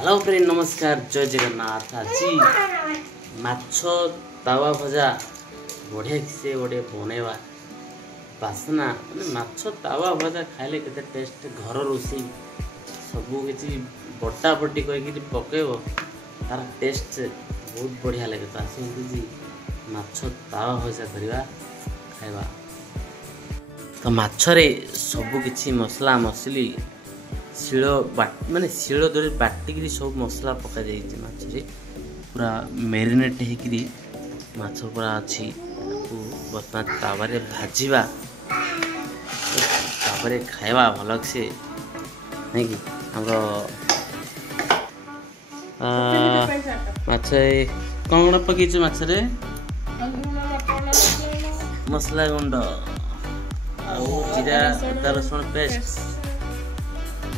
Hello friend नमस्कार जय जगन्नाथ। आज माछ तावा भजा बढ़िया से गोटे बनैवा बासना माने माछ तावा भजा खाइले केते टेस्ट घर रोषे सबू किसी बटा बटी करके पकेब तार टेस्ट बहुत बढ़िया लगे। तो आसती माछ तावा भजा करवा खाइबा। तो माछरे सबू किसी मसला मसली शिल माने शिल दरे बाटिक सब मसला पका जाइए माछरे पूरा मेरिनेट होकरी माछ पूरा अच्छी बर्तमान तावारे भाजवा तापर खाइबा भलक से नहीं कि माछ कौन कौन पकईच माछरे मसला गुंड जीरा अदा रसुण पेस्ट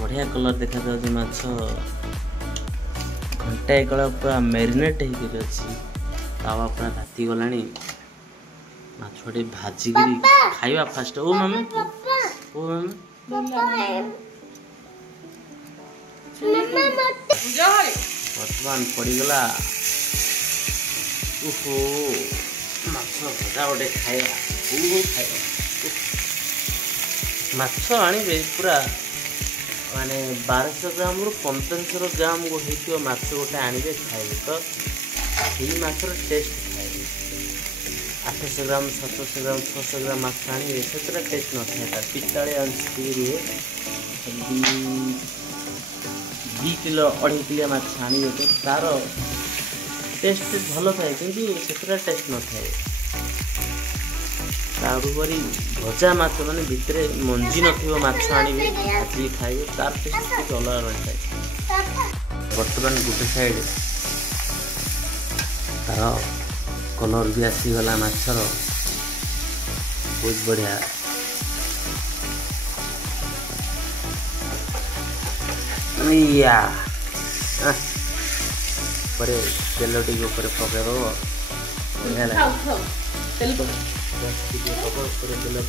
बढ़िया कलर देखा जाऊँ माछ घंटाए कल पूरा मेरिनेट होकर अच्छी तावा पूरा राति गला माछटे भाजिक खाइबा फास्ट। ओ मामे ओ मामे बर्तमान पड़गला ओहो माछ भजा गोटे खाइबा खाइबा माछ आनिबे पूरा माने 1200 ग्राम रु 1500 ग्राम हो माछ गोटे आनिबे खाइबे तो यही माछर टेस्ट खाइबे। 800 ग्राम 700 ग्राम 600 ग्राम माछ आनिबे से टेस्ट न था पिताले अंश रुहे 2 किलो 2.5 किलो माछ आनिबे तो तार टेस्ट भल थाए कि से टेस्ट न थाए। तारुपरी भजा माछ माने भितर मंजी नथिबो माछ आनिबे भाजी खाइबे तार टेस्ट कुछ अलग रही है। बर्तमान गोटे साइड तार कलर भी आसीगला माछर बहुत बढ़िया या परे तेल टी ऊपर पकड़ तेल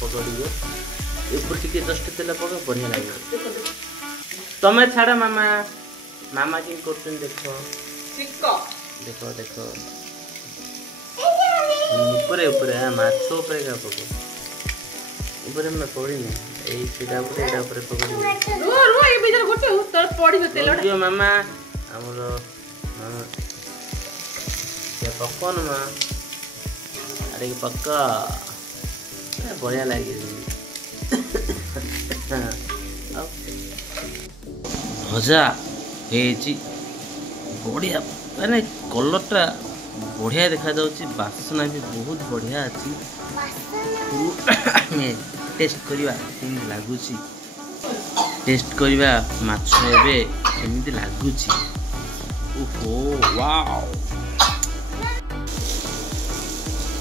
पकड़ जस्ट तेल पक बढ़िया लगे। तमें छाड़ मामा मामा कि कर देखो देखो देखो ऊपर ऊपर माछ ऊपर क्या पक ऊपर मैं पड़ीनी यही मामा आमर पकन माँ अरे पक्का बढ़िया लगे भजा बढ़िया माने कलरटा बढ़िया देखा जाउची बासना भी बहुत बढ़िया अच्छी टेस्ट करवा केमती लगुची टेस्ट करवा माछ एबे केमती लगुची। ओहो वाओ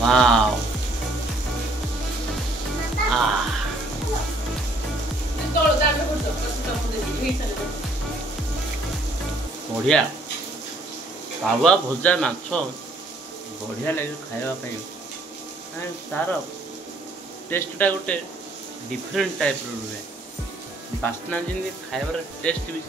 वाओ बढ़िया तावा भजा माछ बढ़िया लगे खाइबा तार टेस्टा गोटे डिफरेंट टाइप रुहे बास्ना जमी खाइबार टेस्ट भी